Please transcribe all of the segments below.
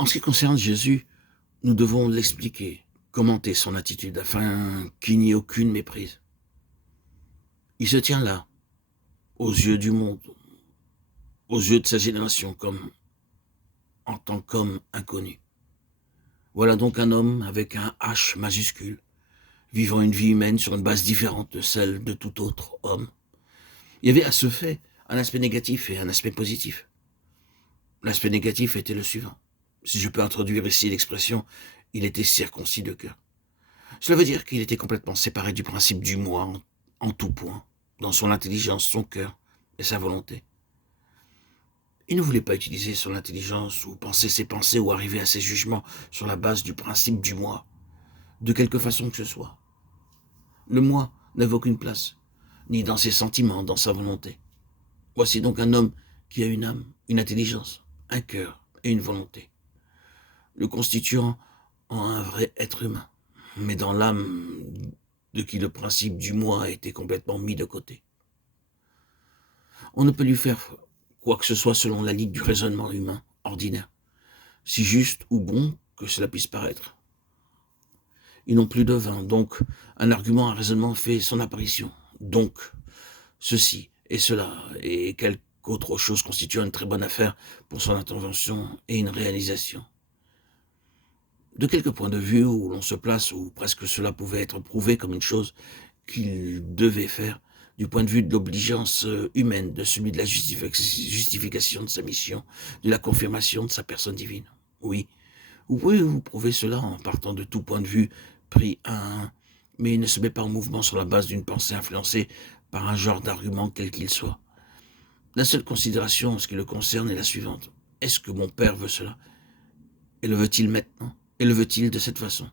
En ce qui concerne Jésus, nous devons l'expliquer, commenter son attitude afin qu'il n'y ait aucune méprise. Il se tient là, aux yeux du monde, aux yeux de sa génération, comme en tant qu'homme inconnu. Voilà donc un homme avec un H majuscule, vivant une vie humaine sur une base différente de celle de tout autre homme. Il y avait à ce fait un aspect négatif et un aspect positif. L'aspect négatif était le suivant. Si je peux introduire ici l'expression « il était circoncis de cœur ». Cela veut dire qu'il était complètement séparé du principe du moi en tout point, dans son intelligence, son cœur et sa volonté. Il ne voulait pas utiliser son intelligence ou penser ses pensées ou arriver à ses jugements sur la base du principe du moi, de quelque façon que ce soit. Le moi n'avait aucune place, ni dans ses sentiments, dans sa volonté. Voici donc un homme qui a une âme, une intelligence, un cœur et une volonté, le constituant en un vrai être humain, mais dans l'âme de qui le principe du moi a été complètement mis de côté. On ne peut lui faire quoi que ce soit selon la ligne du raisonnement humain ordinaire, si juste ou bon que cela puisse paraître. Ils n'ont plus de vin, donc un argument, un raisonnement fait son apparition. Donc, ceci et cela et quelque autre chose constitue une très bonne affaire pour son intervention et une réalisation. De quelque point de vue où l'on se place, où presque cela pouvait être prouvé comme une chose qu'il devait faire, du point de vue de l'obligeance humaine, de celui de la justification de sa mission, de la confirmation de sa personne divine. Oui, vous pouvez vous prouver cela en partant de tout point de vue pris un à un, mais il ne se met pas en mouvement sur la base d'une pensée influencée par un genre d'argument quel qu'il soit. La seule considération en ce qui le concerne est la suivante. Est-ce que mon père veut cela? Et le veut-il maintenant? Et le veut-il de cette façon?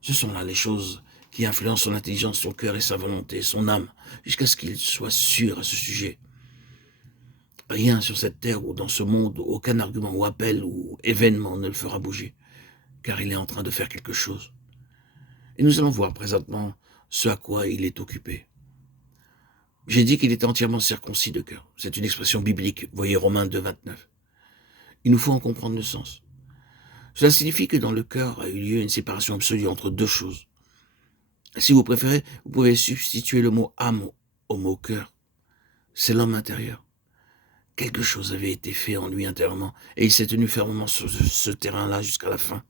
Ce sont là les choses qui influencent son intelligence, son cœur et sa volonté, son âme, jusqu'à ce qu'il soit sûr à ce sujet. Rien sur cette terre ou dans ce monde, aucun argument ou appel ou événement ne le fera bouger, car il est en train de faire quelque chose. Et nous allons voir présentement ce à quoi il est occupé. J'ai dit qu'il était entièrement circoncis de cœur. C'est une expression biblique, voyez Romains 2, 29. Il nous faut en comprendre le sens. Cela signifie que dans le cœur a eu lieu une séparation absolue entre deux choses. Si vous préférez, vous pouvez substituer le mot âme au mot cœur. C'est l'homme intérieur. Quelque chose avait été fait en lui intérieurement, et il s'est tenu fermement sur ce terrain-là jusqu'à la fin.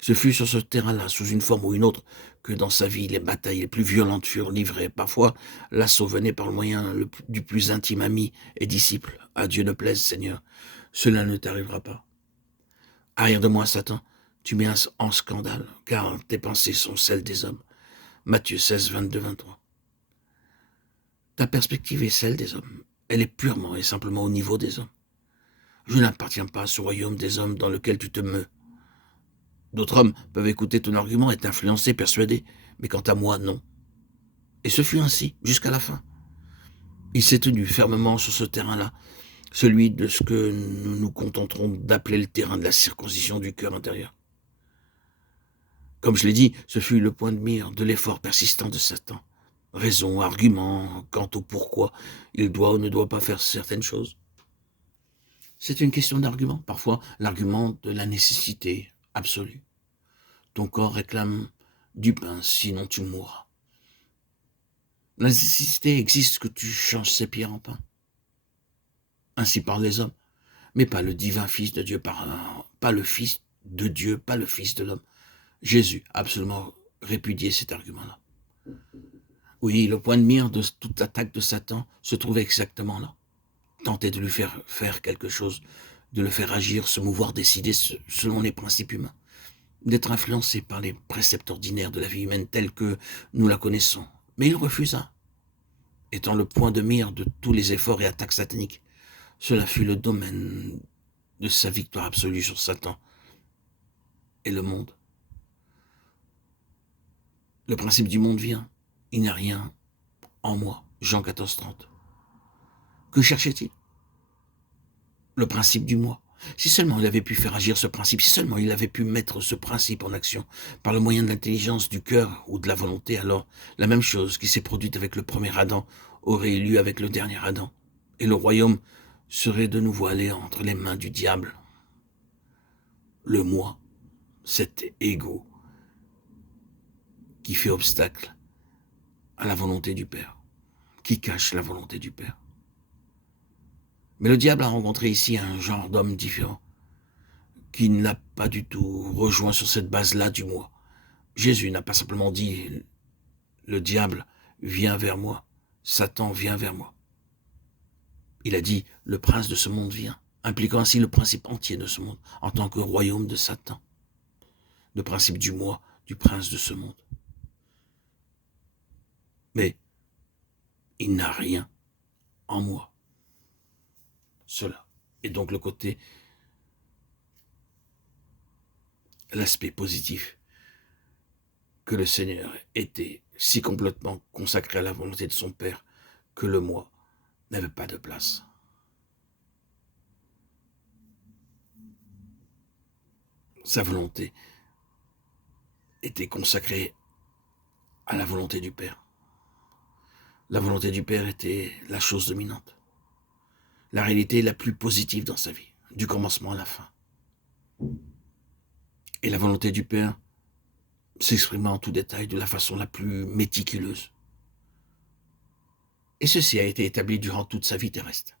Ce fut sur ce terrain-là, sous une forme ou une autre, que dans sa vie, les batailles les plus violentes furent livrées. Parfois, l'assaut venait par le moyen du plus intime ami et disciple. À Dieu ne plaise, Seigneur, cela ne t'arrivera pas. Arrière de moi, Satan, tu mets en scandale, car tes pensées sont celles des hommes. Matthieu 16, 22, 23. Ta perspective est celle des hommes. Elle est purement et simplement au niveau des hommes. Je n'appartiens pas à ce royaume des hommes dans lequel tu te meus. D'autres hommes peuvent écouter ton argument, être influencés, persuadés, mais quant à moi, non. Et ce fut ainsi, jusqu'à la fin. Il s'est tenu fermement sur ce terrain-là, celui de ce que nous nous contenterons d'appeler le terrain de la circoncision du cœur intérieur. Comme je l'ai dit, ce fut le point de mire de l'effort persistant de Satan. Raison, argument, quant au pourquoi il doit ou ne doit pas faire certaines choses. C'est une question d'argument, parfois l'argument de la nécessité absolue. Ton corps réclame du pain, sinon tu mourras. La nécessité existe que tu changes ces pierres en pain. Ainsi parlent les hommes, mais pas le divin Fils de Dieu, pas le Fils de Dieu, pas le Fils de l'homme. Jésus a absolument répudié cet argument-là. Oui, le point de mire de toute attaque de Satan se trouvait exactement là. Tenter de lui faire quelque chose, de le faire agir, se mouvoir, décider selon les principes humains, d'être influencé par les préceptes ordinaires de la vie humaine tels que nous la connaissons. Mais il refusa, étant le point de mire de tous les efforts et attaques sataniques. Cela fut le domaine de sa victoire absolue sur Satan et le monde. Le principe du monde vient. Il n'y a rien en moi. Jean 14, 30. Que cherchait-il? Le principe du moi. Si seulement il avait pu faire agir ce principe, si seulement il avait pu mettre ce principe en action par le moyen de l'intelligence, du cœur ou de la volonté, alors la même chose qui s'est produite avec le premier Adam aurait eu lieu avec le dernier Adam. Et le royaume serait de nouveau allé entre les mains du diable. le moi, cet ego qui fait obstacle à la volonté du Père, qui cache la volonté du Père. Mais le diable a rencontré ici un genre d'homme différent, qui ne l'a pas du tout rejoint sur cette base-là du moi. Jésus n'a pas simplement dit « le diable vient vers moi, Satan vient vers moi ». Il a dit « le prince de ce monde vient », impliquant ainsi le principe entier de ce monde, en tant que royaume de Satan, le principe du moi, du prince de ce monde. Mais il n'a rien en moi. Cela. Et donc le côté, l'aspect positif, que le Seigneur était si complètement consacré à la volonté de son Père que le moi n'avait pas de place. Sa volonté était consacrée à la volonté du Père. La volonté du Père était la chose dominante, la réalité la plus positive dans sa vie, du commencement à la fin. Et la volonté du Père s'exprimait en tout détail de la façon la plus méticuleuse. Et ceci a été établi durant toute sa vie terrestre.